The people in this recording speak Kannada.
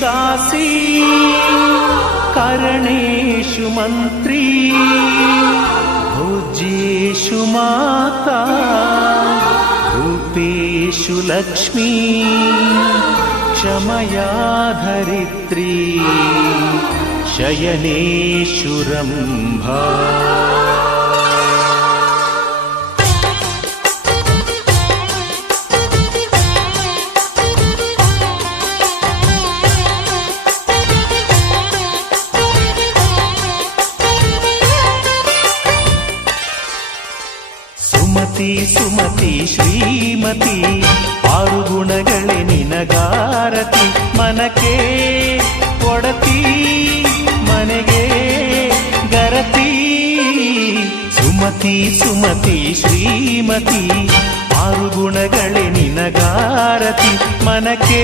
दासी करणेषु मन्त्री भोज्येषु माता रूपेषु लक्ष्मी क्षमया धरित्री शयनेषु रम्भा। ಸುಮತಿ ಸುಮತಿ ಶ್ರೀಮತಿ ಆರು ಗುಣಗಳೇ ನಿನಗಾರತಿ ಮನಕ್ಕೆ ಒಡತಿ ಮನೆಗೆ ಗರತಿ ಸುಮತಿ ಸುಮತಿ ಶ್ರೀಮತಿ ಆರು ಗುಣಗಳೇ ನಿನಗಾರತಿ ಮನಕ್ಕೆ